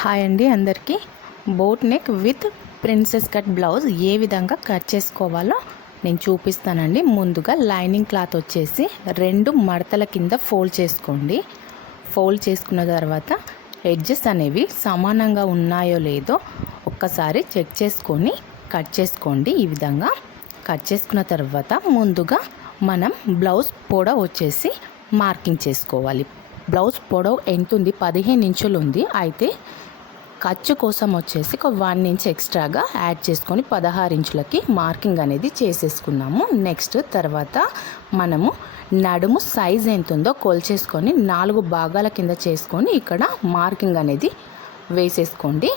Hi అండి అందరికీ. Boat neck with princess cut blouse ఏ విధంగా కట్ చేసుకోవాలో నేను చూపిస్తానండి. ముందుగా లైనింగ్ క్లాత్ వచ్చేసి 2 మడతల కింద ఫోల్డ్ చేసుకోండి. ఫోల్డ్ చేసుకున్న తర్వాత ఎడ్జెస్ అనేవి సమానంగా ఉన్నాయో లేదో ఒక్కసారి చెక్ చేసుకొని కట్ చేసుకోండి. ఈ విధంగా కట్ చేసుకున్న తర్వాత ముందుగా మనం బ్లౌజ్ పొడవు వచ్చేసి మార్కింగ్ చేసుకోవాలి. బ్లౌజ్ పొడవు ఎంత ఉంది? 15 ఇంచులు ఉంది. అయితే ఖర్చు కోసం వచ్చేసి ఒక 1 ఇంచ్ ఎక్స్ట్రాగా యాడ్ చేసుకొని 16 ఇంచులకి మార్కింగ్ అనేది చేసేసుకున్నాము. నెక్స్ట్ తర్వాత మనము నడుము సైజ్ ఎంత ఉందో కొలిచేసుకొని 4 భాగాల కింద చేసుకొని ఇక్కడ మార్కింగ్ అనేది వేసేసుకోండి.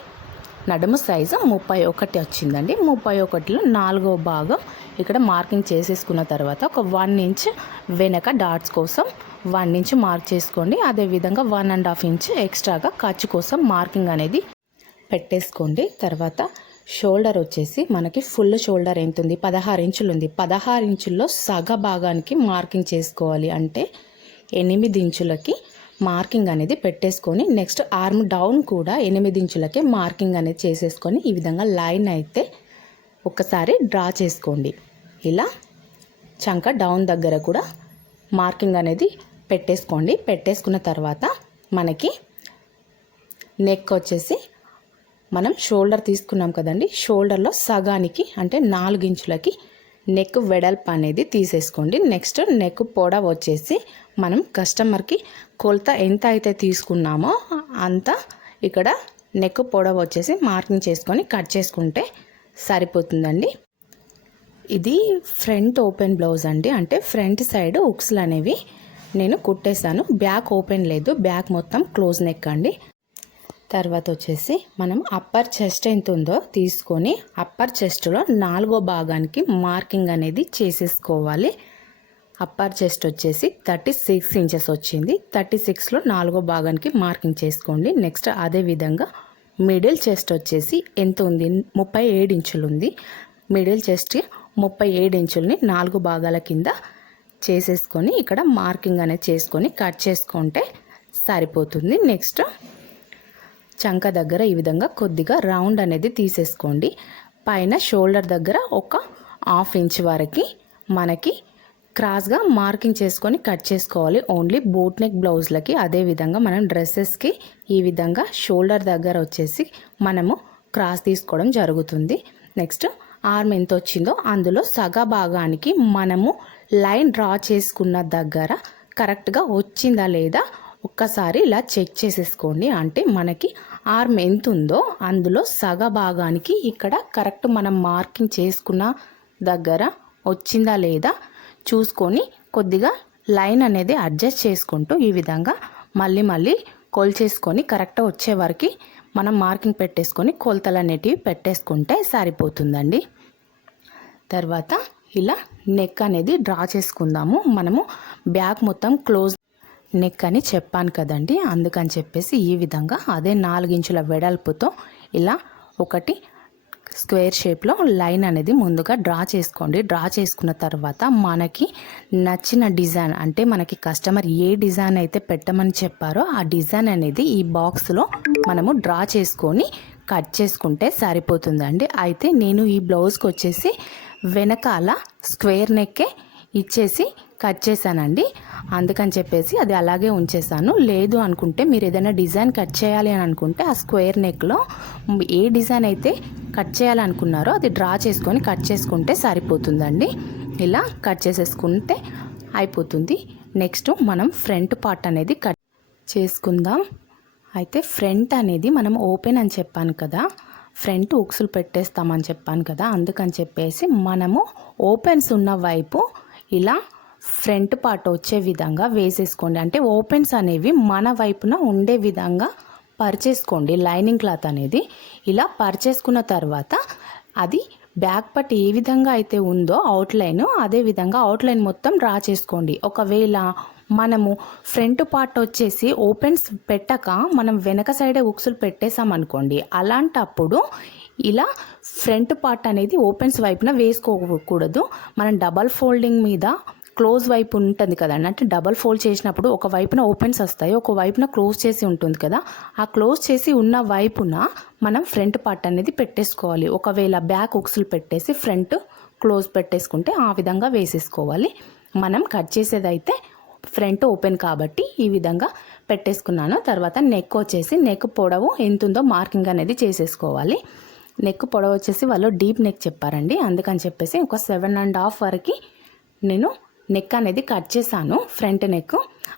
నడుము సైజు 31 వచ్చిందండి. 31లో 4వ భాగం ఇక్కడ మార్కింగ్ చేసేసుకున్న తర్వాత ఒక 1 ఇంచ్ వెనక డాట్స్ కోసం 1 ఇంచ్ మార్క్ చేసుకోండి. అదేవిధంగా 1.5 ఇంచ్ ఎక్స్ట్రాగా ఖర్చు కోసం మార్కింగ్ అనేది పెట్టేసుకోండి. తర్వాత షోల్డర్ వచ్చేసి మనకి ఫుల్ షోల్డర్ ఎంత ఉంది? 16 ఇంచులు ఉంది. 16 ఇంచుల్లో సగ భాగానికి మార్కింగ్ చేసుకోవాలి. అంటే 8 ఇంచులకి మార్కింగ్ అనేది పెట్టేసుకొని నెక్స్ట్ ఆర్మ్ డౌన్ కూడా 8 ఇంచులకే మార్కింగ్ అనేది చేసేసుకొని ఈ విధంగా లైన్ అయితే ఒకసారి డ్రా చేసుకోండి. ఇలా చంక డౌన్ దగ్గర కూడా మార్కింగ్ అనేది పెట్టేసుకోండి. పెట్టేసుకున్న తర్వాత మనకి నెక్ వచ్చేసి మనం షోల్డర్ తీసుకున్నాం కదండి, షోల్డర్లో సగానికి అంటే 4 ఇంచులకి నెక్ వెడల్పు అనేది తీసేసుకోండి. నెక్స్ట్ నెక్ పొడవు వచ్చేసి మనం కస్టమర్కి కొలత ఎంత అయితే తీసుకున్నామో అంత ఇక్కడ నెక్ పొడవు వచ్చేసి మార్కింగ్ చేసుకొని కట్ చేసుకుంటే సరిపోతుందండి. ఇది ఫ్రంట్ ఓపెన్ బ్లౌజ్ అండి. అంటే ఫ్రంట్ సైడ్ ఉక్స్లు అనేవి నేను కుట్టేశాను. బ్యాక్ ఓపెన్ లేదు, బ్యాక్ మొత్తం క్లోజ్ నెక్ అండి. తర్వాత వచ్చేసి మనం అప్పర్ చెస్ట్ ఎంత ఉందో తీసుకొని అప్పర్ చెస్ట్లో 4వ భాగానికి మార్కింగ్ అనేది చేసేసుకోవాలి. అప్పర్ చెస్ట్ వచ్చేసి 36 ఇంచెస్ వచ్చింది. 36లో 4వ భాగానికి మార్కింగ్ చేసుకోండి. నెక్స్ట్ అదేవిధంగా మిడిల్ చెస్ట్ వచ్చేసి ఎంత ఉంది? 37 ఇంచులు ఉంది. మిడిల్ చెస్ట్ 37 ఇంచుల్ని 4 భాగాల కింద చేసేసుకొని ఇక్కడ మార్కింగ్ అనేది చేసుకొని కట్ చేసుకుంటే సరిపోతుంది. నెక్స్ట్ చంక దగ్గర ఈ విధంగా కొద్దిగా రౌండ్ అనేది తీసేసుకోండి. పైన షోల్డర్ దగ్గర ఒక 1/2 ఇంచ్ వరకు మనకి క్రాస్గా మార్కింగ్ చేసుకొని కట్ చేసుకోవాలి. ఓన్లీ బోట్ నెక్ బ్లౌజ్లకి. అదేవిధంగా మనం డ్రెస్సెస్కి ఈ విధంగా షోల్డర్ దగ్గర వచ్చేసి మనము క్రాస్ తీసుకోవడం జరుగుతుంది. నెక్స్ట్ ఆర్మ్ ఎంత వచ్చిందో అందులో సగ భాగానికి మనము లైన్ డ్రా చేసుకున్న దగ్గర కరెక్ట్గా వచ్చిందా లేదా ఒక్కసారి ఇలా చెక్ చేసేసుకోండి. అంటే మనకి ఆర్మ్ ఎంత ఉందో అందులో సగ భాగానికి ఇక్కడ కరెక్ట్ మనం మార్కింగ్ చేసుకున్న దగ్గర వచ్చిందా లేదా చూసుకొని కొద్దిగా లైన్ అనేది అడ్జస్ట్ చేసుకుంటూ ఈ విధంగా మళ్ళీ కొలిచేసుకొని కరెక్ట్గా వచ్చే వరకు మనం మార్కింగ్ పెట్టేసుకొని కొలతలు అనేటివి పెట్టేసుకుంటే సరిపోతుందండి. తర్వాత ఇలా నెక్ అనేది డ్రా చేసుకుందాము. మనము బ్యాక్ మొత్తం క్లోజ్ నెక్ అని చెప్పాను కదండి, అందుకని చెప్పేసి ఈ విధంగా అదే 4 ఇంచుల వెడల్పుతో ఇలా ఒకటి స్క్వేర్ షేప్లో లైన్ అనేది ముందుగా డ్రా చేసుకోండి. డ్రా చేసుకున్న తర్వాత మనకి నచ్చిన డిజైన్ అంటే మనకి కస్టమర్ ఏ డిజైన్ అయితే పెట్టమని చెప్పారో ఆ డిజైన్ అనేది ఈ బాక్స్లో మనము డ్రా చేసుకొని కట్ చేసుకుంటే సరిపోతుందండి. అయితే నేను ఈ బ్లౌజ్కి వచ్చేసి వెనకాల స్క్వేర్ నెక్కే ఇచ్చేసి కట్ చేశానండి. అందుకని చెప్పేసి అది అలాగే ఉంచేసాను. లేదు అనుకుంటే మీరు ఏదైనా డిజైన్ కట్ చేయాలి అని అనుకుంటే ఆ స్క్వేర్ నెక్లో ఏ డిజైన్ అయితే కట్ చేయాలనుకున్నారో అది డ్రా చేసుకొని కట్ చేసుకుంటే సరిపోతుందండి. ఇలా కట్ చేసేసుకుంటే అయిపోతుంది. నెక్స్ట్ మనం ఫ్రంట్ పార్ట్ అనేది కట్ చేసుకుందాం. అయితే ఫ్రంట్ అనేది మనం ఓపెన్ అని చెప్పాను కదా, ఫ్రంట్ ఉక్సులు పెట్టేస్తామని చెప్పాను కదా, అందుకని చెప్పేసి మనము ఓపెన్స్ ఉన్న వైపు ఇలా ఫ్రంట్ పార్ట్ వచ్చే విధంగా వేసేసుకోండి. అంటే ఓపెన్స్ అనేవి మన వైపున ఉండే విధంగా పరిచేసుకోండి. లైనింగ్ క్లాత్ అనేది ఇలా పరిచేసుకున్న తర్వాత అది బ్యాక్ పార్ట్ ఏ విధంగా అయితే ఉందో అవుట్లైన్, అదే విధంగా అవుట్లైన్ మొత్తం డ్రా చేసుకోండి. ఒకవేళ మనము ఫ్రంట్ పార్ట్ వచ్చేసి ఓపెన్స్ పెట్టక మనం వెనక సైడే ఉక్సులు పెట్టేసామనుకోండి, అలాంటప్పుడు ఇలా ఫ్రంట్ పార్ట్ అనేది ఓపెన్స్ వైపున వేసుకోకూడదు. మనం డబల్ ఫోల్డింగ్ మీద క్లోజ్ వైపు ఉంటుంది కదండి, అంటే డబల్ ఫోల్డ్ చేసినప్పుడు ఒక వైపున ఓపెన్స్ వస్తాయి, ఒక వైపున క్లోజ్ చేసి ఉంటుంది కదా, ఆ క్లోజ్ చేసి ఉన్న వైపున మనం ఫ్రంట్ పార్ట్ అనేది పెట్టేసుకోవాలి. ఒకవేళ బ్యాక్ ఉక్సులు పెట్టేసి ఫ్రంట్ క్లోజ్ పెట్టేసుకుంటే ఆ విధంగా వేసేసుకోవాలి. మనం కట్ చేసేదైతే ఫ్రంట్ ఓపెన్ కాబట్టి ఈ విధంగా పెట్టేసుకున్నాను. తర్వాత నెక్ వచ్చేసి నెక్ పొడవు ఎంత ఉందో మార్కింగ్ అనేది చేసేసుకోవాలి. నెక్ పొడవు వచ్చేసి వాళ్ళు డీప్ నెక్ చెప్పారండి, అందుకని చెప్పేసి ఒక 7.5 వరకు నేను నెక్ అనేది కట్ చేశాను. ఫ్రంట్ నెక్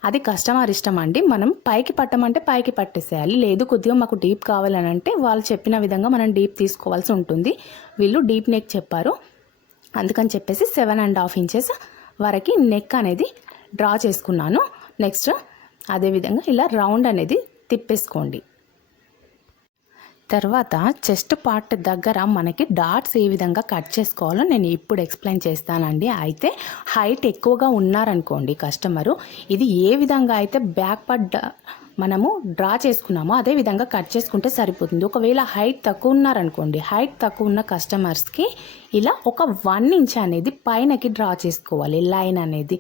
అది కస్టమర్ ఇష్టం అండి, మనం పైకి పట్టమంటే పైకి పట్టేసేయాలి, లేదు కొద్దిగా మాకు డీప్ కావాలని అంటే వాళ్ళు చెప్పిన విధంగా మనం డీప్ తీసుకోవాల్సి ఉంటుంది. వీళ్ళు డీప్ నెక్ చెప్పారు, అందుకని చెప్పేసి 7.5 ఇంచెస్ వరకు నెక్ అనేది డ్రా చేసుకున్నాను. నెక్స్ట్ అదేవిధంగా ఇలా రౌండ్ అనేది తిప్పేసుకోండి. తర్వాత చెస్ట్ పార్ట్ దగ్గర మనకి డాట్స్ ఏ విధంగా కట్ చేసుకోవాలో నేను ఇప్పుడు ఎక్స్ప్లెయిన్ చేస్తానండి. అయితే హైట్ ఎక్కువగా ఉన్నారనుకోండి కస్టమరు, ఇది ఏ విధంగా అయితే బ్యాక్ పార్ట్ మనము డ్రా చేసుకున్నామో అదే విధంగా కట్ చేసుకుంటే సరిపోతుంది. ఒకవేళ హైట్ తక్కువ ఉన్నారనుకోండి, హైట్ తక్కువ ఉన్న కస్టమర్స్కి ఇలా ఒక 1 ఇంచ్ అనేది పైనకి డ్రా చేసుకోవాలి. లైన్ అనేది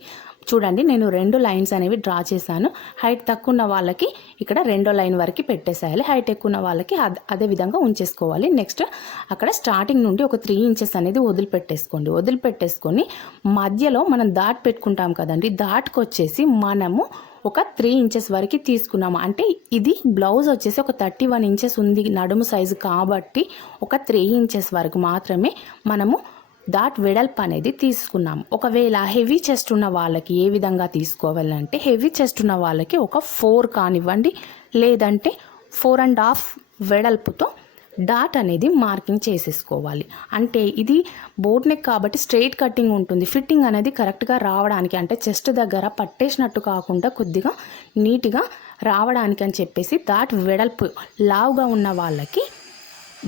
చూడండి, నేను 2 లైన్స్ అనేవి డ్రా చేశాను. హైట్ తక్కువ ఉన్న వాళ్ళకి ఇక్కడ 2వ లైన్ వరకు పెట్టేసేయాలి, హైట్ ఎక్కువ ఉన్న వాళ్ళకి అదే విధంగా ఉంచేసుకోవాలి. నెక్స్ట్ అక్కడ స్టార్టింగ్ నుండి ఒక 3 ఇంచెస్ అనేది వదిలిపెట్టేసుకొని మధ్యలో మనం డాట్ పెట్టుకుంటాం కదండి, డాట్కి వచ్చేసి మనము ఒక 3 ఇంచెస్ వరకు తీసుకున్నాము. అంటే ఇది బ్లౌజ్ వచ్చేసి ఒక 31 ఇంచెస్ ఉంది నడుము సైజు కాబట్టి ఒక 3 ఇంచెస్ వరకు మాత్రమే మనము డాట్ వెడల్పు అనేది తీసుకున్నాము. ఒకవేళ హెవీ చెస్ట్ ఉన్న వాళ్ళకి ఏ విధంగా తీసుకోవాలంటే, హెవీ చెస్ట్ ఉన్న వాళ్ళకి ఒక 4 కానివ్వండి, లేదంటే 4.5 వెడల్పుతో డాట్ అనేది మార్కింగ్ చేసేసుకోవాలి. అంటే ఇది బోట్ నెక్ కాబట్టి స్ట్రైట్ కటింగ్ ఉంటుంది, ఫిట్టింగ్ అనేది కరెక్ట్గా రావడానికి, అంటే చెస్ట్ దగ్గర పట్టేసినట్టు కాకుండా కొద్దిగా నీట్గా రావడానికి అని చెప్పేసి డాట్ వెడల్పు లావుగా ఉన్న వాళ్ళకి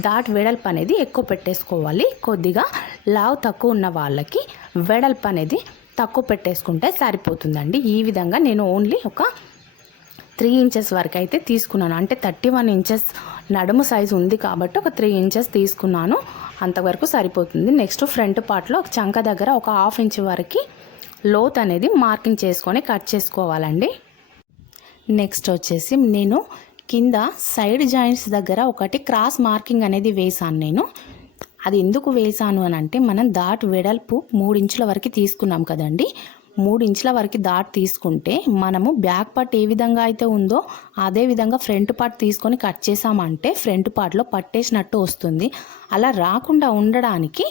డాట్ వెడల్పు అనేది ఎక్కువ పెట్టేసుకోవాలి. కొద్దిగా లావు తక్కువ ఉన్న వాళ్ళకి వెడల్పు అనేది తక్కువ పెట్టేసుకుంటే సరిపోతుందండి. ఈ విధంగా నేను ఓన్లీ ఒక 3 ఇంచెస్ వరకు అయితే తీసుకున్నాను. అంటే 31 ఇంచెస్ నడుము సైజు ఉంది కాబట్టి ఒక 3 ఇంచెస్ తీసుకున్నాను, అంతవరకు సరిపోతుంది. నెక్స్ట్ ఫ్రంట్ పార్ట్లో చంక దగ్గర ఒక 1/2 ఇంచ్ వరకు లోత్ అనేది మార్కింగ్ చేసుకొని కట్ చేసుకోవాలండి. నెక్స్ట్ వచ్చేసి నేను కింద సైడ్ జాయింట్స్ దగ్గర ఒకటి క్రాస్ మార్కింగ్ అనేది వేసాను. నేను అది ఎందుకు వేసాను అని అంటే, మనం డాట్ వెడల్పు 3 ఇంచుల వరకు తీసుకున్నాం కదండి, 3 ఇంచుల వరకు డాట్ తీసుకుంటే మనము బ్యాక్ పార్ట్ ఏ విధంగా అయితే ఉందో అదే విధంగా ఫ్రంట్ పార్ట్ తీసుకొని కట్ చేసామంటే ఫ్రంట్ పార్ట్లో పట్టేసినట్టు వస్తుంది. అలా రాకుండా ఉండడానికి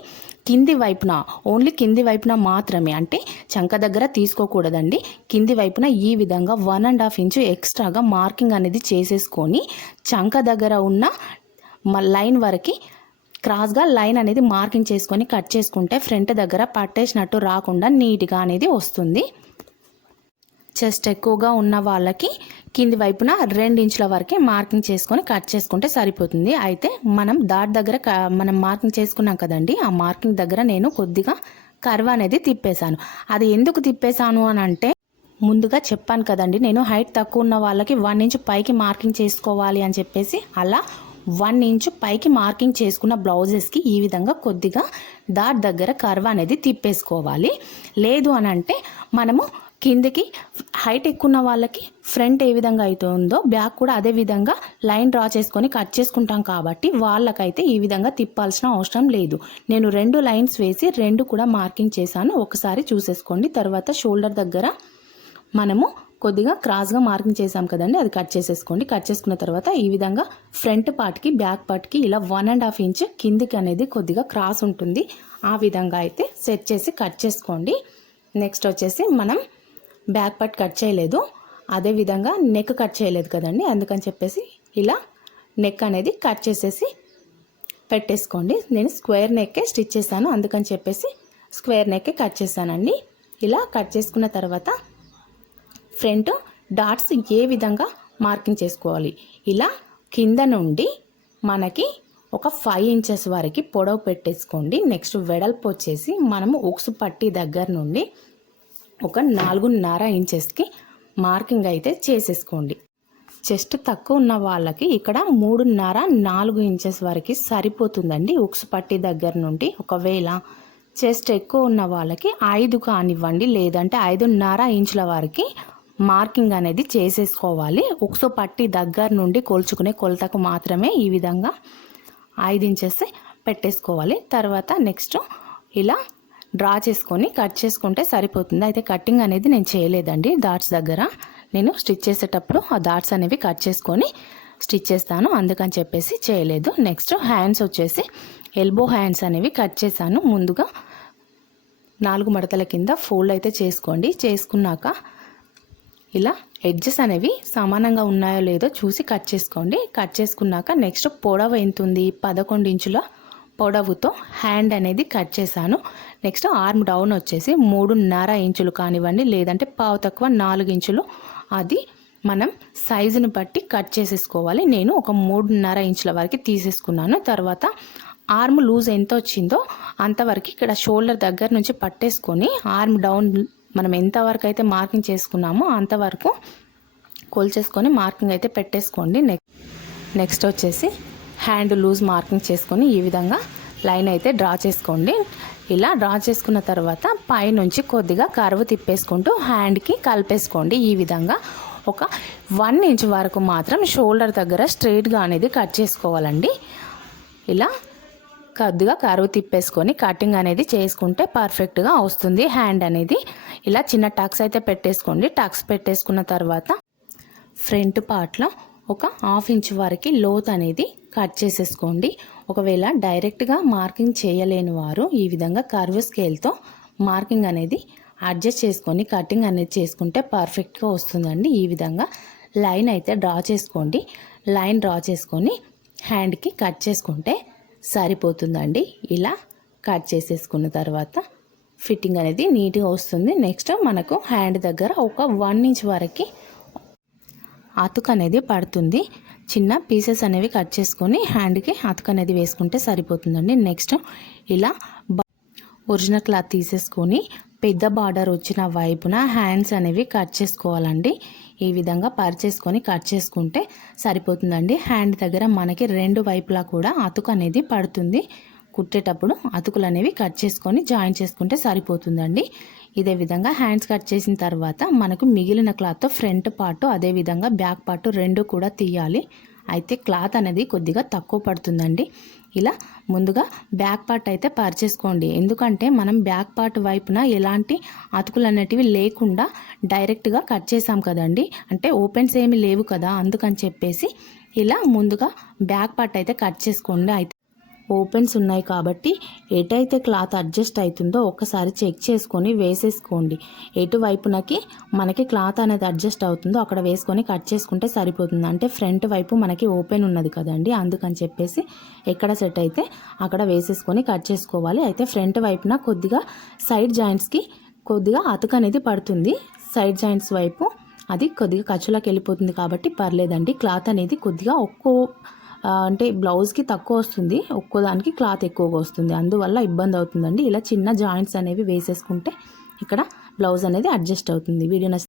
కింది వైపున, ఓన్లీ కింది వైపున మాత్రమే, అంటే చంక దగ్గర తీసుకోకూడదండి, కింది వైపున ఈ విధంగా 1.5 ఇంచు ఎక్స్ట్రాగా మార్కింగ్ అనేది చేసేసుకొని చంక దగ్గర ఉన్న లైన్ వరకు క్రాస్గా లైన్ అనేది మార్కింగ్ చేసుకొని కట్ చేసుకుంటే ఫ్రంట్ దగ్గర పట్టేసినట్టు రాకుండా నీట్గా అనేది వస్తుంది. చెస్ట్ ఎక్కువగా ఉన్న వాళ్ళకి కింది వైపున 2 ఇంచుల వరకే మార్కింగ్ చేసుకొని కట్ చేసుకుంటే సరిపోతుంది. అయితే మనం డాట్ దగ్గర మనం మార్కింగ్ చేసుకున్నాం కదండి, ఆ మార్కింగ్ దగ్గర నేను కొద్దిగా కర్వ్ అనేది తిప్పేశాను. అది ఎందుకు తిప్పేశాను అని అంటే, ముందుగా చెప్పాను కదండి, నేను హైట్ తక్కువ ఉన్న వాళ్ళకి 1 ఇంచ్ పైకి మార్కింగ్ చేసుకోవాలి అని చెప్పేసి, అలా 1 ఇంచ్ పైకి మార్కింగ్ చేసుకున్న బ్లౌజెస్కి ఈ విధంగా కొద్దిగా డాట్ దగ్గర కర్వ్ అనేది తిప్పేసుకోవాలి. లేదు అని అంటే మనము కిందకి హైట్ ఎక్కువ ఉన్న వాళ్ళకి ఫ్రంట్ ఏ విధంగా అయితే ఉందో బ్యాక్ కూడా అదే విధంగా లైన్ డ్రా చేసుకొని కట్ చేసుకుంటాం కాబట్టి వాళ్ళకైతే ఈ విధంగా తిప్పాల్సిన అవసరం లేదు. నేను 2 లైన్స్ వేసి 2 కూడా మార్కింగ్ చేశాను, ఒకసారి చూసేసుకోండి. తర్వాత షోల్డర్ దగ్గర మనము కొద్దిగా క్రాస్గా మార్కింగ్ చేసాం కదండి, అది కట్ చేసేసుకోండి. కట్ చేసుకున్న తర్వాత ఈ విధంగా ఫ్రంట్ పార్ట్కి బ్యాక్ పార్ట్కి ఇలా 1.5 ఇంచ్ కిందికి అనేది కొద్దిగా క్రాస్ ఉంటుంది, ఆ విధంగా అయితే సెట్ చేసి కట్ చేసుకోండి. నెక్స్ట్ వచ్చేసి మనం బ్యాక్ పార్ట్ కట్ చేయలేదు, అదే విధంగా నెక్ కట్ చేయలేదు కదండి, అందుకని చెప్పేసి ఇలా నెక్ అనేది కట్ చేసేసి పెట్టేసుకోండి. నేను స్క్వేర్ నెక్కే స్టిచ్ చేశాను, అందుకని చెప్పేసి స్క్వేర్ నెక్కే కట్ చేశానండి. ఇలా కట్ చేసుకున్న తర్వాత ఫ్రంట్ డాట్స్ ఏ విధంగా మార్కింగ్ చేసుకోవాలి, ఇలా కింద నుండి మనకి ఒక 5 ఇంచెస్ వరకు పొడవు పెట్టేసుకోండి. నెక్స్ట్ వెడల్పు వచ్చేసి మనము ఉక్సు పట్టి దగ్గర నుండి ఒక 4.5 ఇంచెస్కి మార్కింగ్ అయితే చేసేసుకోండి. చెస్ట్ తక్కువ ఉన్న వాళ్ళకి ఇక్కడ 3.5-4 ఇంచెస్ వరకు సరిపోతుందండి ఉక్సు పట్టి దగ్గర నుండి. ఒకవేళ చెస్ట్ ఎక్కువ ఉన్న వాళ్ళకి 5 కానివ్వండి, లేదంటే 5.5 ఇంచుల వరకు మార్కింగ్ అనేది చేసేసుకోవాలి. ఉక్సు పట్టి దగ్గర నుండి కొలుచుకునే కొలతకు మాత్రమే ఈ విధంగా 5 ఇంచెస్ పెట్టేసుకోవాలి. తర్వాత నెక్స్ట్ ఇలా డ్రా చేసుకొని కట్ చేసుకుంటే సరిపోతుంది. అయితే కటింగ్ అనేది నేను చేయలేదండి. డాట్స్ దగ్గర నేను స్టిచ్ చేసేటప్పుడు ఆ డాట్స్ అనేవి కట్ చేసుకొని స్టిచ్ చేస్తాను, అందుకని చెప్పేసి చేయలేదు. నెక్స్ట్ హ్యాండ్స్ వచ్చేసి ఎల్బో హ్యాండ్స్ అనేవి కట్ చేశాను. ముందుగా 4 మడతల కింద ఫోల్డ్ అయితే చేసుకోండి. చేసుకున్నాక ఇలా ఎడ్జెస్ అనేవి సమానంగా ఉన్నాయో లేదో చూసి కట్ చేసుకోండి. కట్ చేసుకున్నాక నెక్స్ట్ పొడవు ఎంత ఉంది, 11 ఇంచుల పొడవుతో హ్యాండ్ అనేది కట్ చేశాను. నెక్స్ట్ ఆర్మ్ డౌన్ వచ్చేసి 3.5 ఇంచులు కానివ్వండి, లేదంటే పావు తక్కువ 4 ఇంచులు, అది మనం సైజుని బట్టి కట్ చేసేసుకోవాలి. నేను ఒక 3.5 ఇంచుల వరకు తీసేసుకున్నాను. తర్వాత ఆర్మ్ లూజ్ ఎంత వచ్చిందో అంతవరకు ఇక్కడ షోల్డర్ దగ్గర నుంచి పట్టేసుకొని ఆర్మ్ డౌన్ మనం ఎంతవరకు అయితే మార్కింగ్ చేసుకున్నామో అంతవరకు కొలిచేసుకొని మార్కింగ్ అయితే పెట్టేసుకోండి. నెక్స్ట్ వచ్చేసి హ్యాండ్ లూజ్ మార్కింగ్ చేసుకొని ఈ విధంగా లైన్ అయితే డ్రా చేసుకోండి. ఇలా డ్రా చేసుకున్న తర్వాత పైనుంచి కొద్దిగా కర్వ్ తిప్పేసుకుంటూ హ్యాండ్కి కలిపేసుకోండి. ఈ విధంగా ఒక 1 ఇంచ్ వరకు మాత్రం షోల్డర్ దగ్గర స్ట్రైట్గా అనేది కట్ చేసుకోవాలండి. ఇలా కొద్దిగా కర్వ్ తిప్పేసుకొని కటింగ్ అనేది చేసుకుంటే పర్ఫెక్ట్గా వస్తుంది హ్యాండ్ అనేది. ఇలా చిన్న టక్స్ అయితే పెట్టేసుకోండి. టక్స్ పెట్టేసుకున్న తర్వాత ఫ్రంట్ పార్ట్లో ఒక 1/2 ఇంచ్ వరకు లోత్ అనేది కట్ చేసేసుకోండి. ఒకవేళ డైరెక్ట్గా మార్కింగ్ చేయలేని వారు ఈ విధంగా కర్వ్ స్కేల్తో మార్కింగ్ అనేది అడ్జస్ట్ చేసుకొని కటింగ్ అనేది చేసుకుంటే పర్ఫెక్ట్గా వస్తుందండి. ఈ విధంగా లైన్ అయితే డ్రా చేసుకోండి. లైన్ డ్రా చేసుకొని హ్యాండ్కి కట్ చేసుకుంటే సరిపోతుందండి. ఇలా కట్ చేసేసుకున్న తర్వాత ఫిట్టింగ్ అనేది నీట్గా వస్తుంది. నెక్స్ట్ మనకు హ్యాండ్ దగ్గర ఒక 1 ఇంచ్ వరకు అతుకు అనేది పడుతుంది. చిన్న పీసెస్ అనేవి కట్ చేసుకొని హ్యాండ్కి అతుకు అనేది వేసుకుంటే సరిపోతుందండి. నెక్స్ట్ ఇలా ఒరిజినల్ క్లాత్ తీసేసుకొని పెద్ద బార్డర్ వచ్చిన వైపున హ్యాండ్స్ అనేవి కట్ చేసుకోవాలండి. ఈ విధంగా పరిచేసుకొని కట్ చేసుకుంటే సరిపోతుందండి. హ్యాండ్ దగ్గర మనకి 2 వైపులా కూడా అతుకు అనేది పడుతుంది. కుట్టేటప్పుడు అతుకులు అనేవి కట్ చేసుకొని జాయిన్ చేసుకుంటే సరిపోతుందండి. ఇదే విధంగా హ్యాండ్స్ కట్ చేసిన తర్వాత మనకు మిగిలిన క్లాత్తో ఫ్రంట్ పార్ట్ అదేవిధంగా బ్యాక్ పార్ట్ 2 కూడా తీయాలి. అయితే క్లాత్ అనేది కొద్దిగా తక్కువ పడుతుందండి. ఇలా ముందుగా బ్యాక్ పార్ట్ అయితే పరిచేసుకోండి. ఎందుకంటే మనం బ్యాక్ పార్ట్ వైపున ఎలాంటి అతుకులు అనేటివి లేకుండా డైరెక్ట్గా కట్ చేసాం కదండి, అంటే ఓపెన్స్ ఏమి లేవు కదా, అందుకని చెప్పేసి ఇలా ముందుగా బ్యాక్ పార్ట్ అయితే కట్ చేసుకోండి. అయితే ఓపెన్స్ ఉన్నాయి కాబట్టి ఎటైతే క్లాత్ అడ్జస్ట్ అవుతుందో ఒకసారి చెక్ చేసుకొని వేసేసుకోండి. ఎటువైపునకి మనకి క్లాత్ అనేది అడ్జస్ట్ అవుతుందో అక్కడ వేసుకొని కట్ చేసుకుంటే సరిపోతుంది. అంటే ఫ్రంట్ వైపు మనకి ఓపెన్ ఉన్నది కదండి, అందుకని చెప్పేసి ఎక్కడ సెట్ అయితే అక్కడ వేసేసుకొని కట్ చేసుకోవాలి. అయితే ఫ్రంట్ వైపున కొద్దిగా సైడ్ జాయింట్స్కి కొద్దిగా అతుకు అనేది పడుతుంది. సైడ్ జాయింట్స్ వైపు అది కొద్దిగా ఖర్చులకు వెళ్ళిపోతుంది కాబట్టి పర్లేదండి. క్లాత్ అనేది కొద్దిగా అంటే బ్లౌజ్కి తక్కువ వస్తుంది, ఒక్కో దానికి క్లాత్ ఎక్కువగా వస్తుంది, అందువల్ల ఇబ్బంది అవుతుందండి. ఇలా చిన్న జాయింట్స్ అనేవి వేసేసుకుంటే ఇక్కడ బ్లౌజ్ అనేది అడ్జస్ట్ అవుతుంది. వీడియో